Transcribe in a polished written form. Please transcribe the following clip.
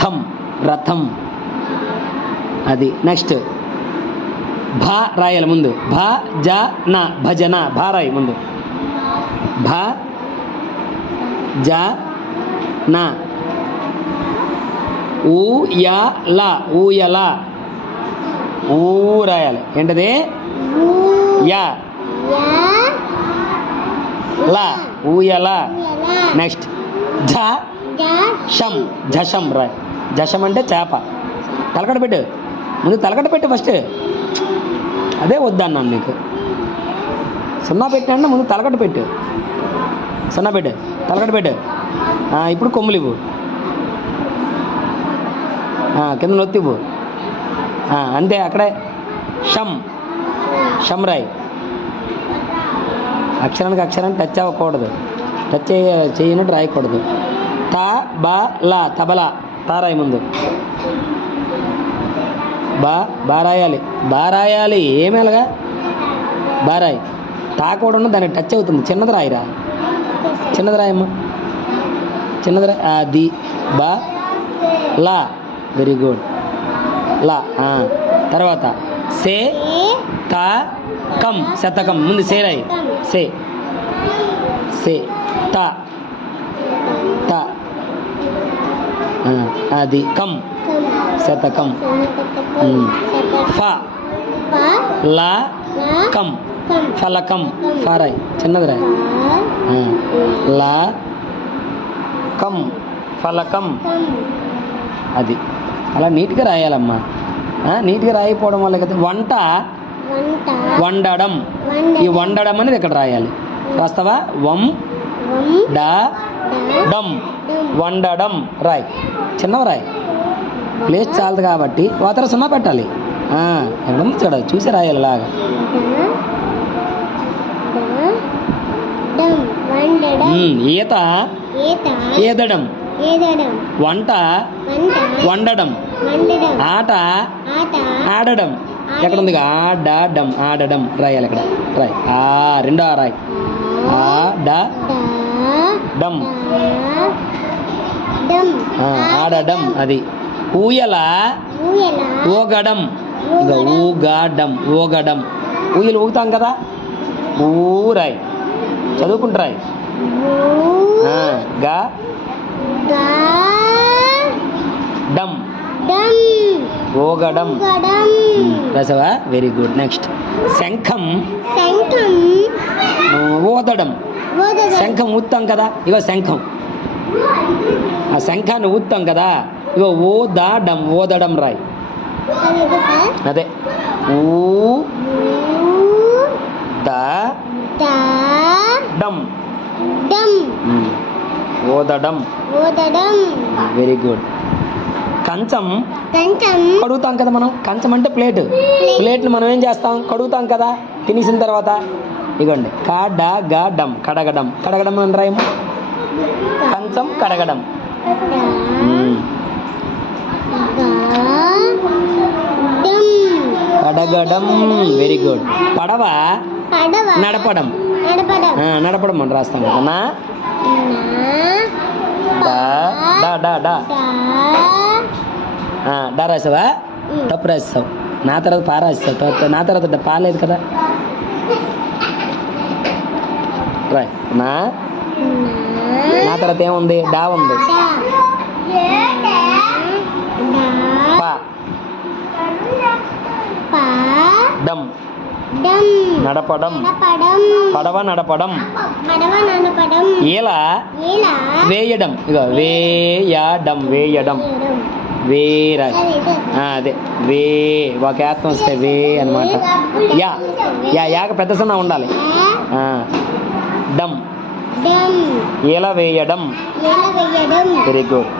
థం రథం. అది నెక్స్ట్ భా రాయాలి ముందు. భ జ న భజన. భా రాయి ముందు. భ జ న. ఊయల ఊయల. ఊ రాయాలి. ఏంటది? యా లా ఊయల. నెక్స్ట్ ఝ షం ఝషం రాయ్. ఝషం అంటే చేప. తలకడ పెట్టు ముందు. తలకడ పెట్టు ఫస్ట్. అదే వద్దన్నాను నీకు. సున్నా పెట్టినా ముందు తలకట్టు పెట్టు. సున్నా పెట్టు. తలకట్టు పెట్టు. ఇప్పుడు కొమ్ములు ఇవ్వు. కింద నొత్తివ్వు. అంతే అక్కడే. షం షం రాయ్. అక్షరానికి అక్షరాన్ని టచ్ అవ్వకూడదు. టచ్ చేయనట్టు రాయకూడదు. తా బా లా తబలా. తారాయి ముందు. బారాయాలి. బారాయాలి ఏమేలాగా? బారాయి. తాకూడదు, దానికి టచ్ అవుతుంది. చిన్నది రాయిరా. చిన్నది రాయమ్మా. చిన్నది రాయి. అది బా లా. Very good. లా. తర్వాత సే తా కం శతకం. ముందు సే రాయి. సే సే తా తా. అది కం శతకం. ఫ లా కం ఫలకం. ఫారాయ్. చిన్నది రాయ్. లా కం ఫలకం. అది అలా నీట్గా రాయాలమ్మా. నీట్గా రాయిపోవడం వల్ల కదా. వంట వండడం. ఈ వండడం అనేది ఇక్కడ రాయాలి. రాస్తావా? వం డా డమ్ వండడం రాయ్. చిన్నవి రాయ్. ప్లేస్ చాలదు కాబట్టి వాతర సున్నా పెట్టాలి. ఎక్కడ చూడ చూసి రాయాలి అలాగా. ఈత ఈదడం. వంట వండడం. ఆట ఆడడం. ఎక్కడ ఉంది? ఆడడం ఆడడం రాయాలి ఇక్కడ. రాయ్. రెండో రాయ్. ఆడడం ఆడడం. అది ఊయల ఊగడం. ఇంకా ఊగాడం ఊగడం. ఊయలు ఊగుతాం కదా. ఊరాయ్. చదువుకుంటారాయ్. గా డమ్ ఊగడం. రాసావా? Very good. నెక్స్ట్ శంఖం ఊదడం. శంఖం ఊతాం కదా. ఇగో శంఖం. ఆ శంఖాన్ని ఊతాం కదా. ఇగో ఊదడం ఊదడం రాయ్. అదే ఊ దమ్ ఊదడం. Very good. కంచం కడుగుతాం కదా మనం. కంచం అంటే ప్లేట్. ప్లేట్ని మనం ఏం చేస్తాం? కడుగుతాం కదా తినేసిన తర్వాత. ఇగోండి కడగడం కడగడం. కడగడం అని రాయము. కంచం కడగడం. కడగడం. Very good. పడవ నడపడం. నడపడం అని రాస్తాం కదా. డా రాసావా? తప్పు రాస్తావు. నా తర్వాత పా రాస్తావు. నా తర్వాత పాలేదు కదా. రాయ్. నా తర్వాత ఏముంది? డా ఉంది. పా డమ్ నడపడం. పడవ నడపడం. ఈల వేయడం. ఇక వేయడం వేయడం. వేరా. అదే వే. ఒక ఏత్తం వస్తే వే అనమాట. యాగ పెద్ద సున్నా ఉండాలి. డమ్ ఈల వేయడం. Very good.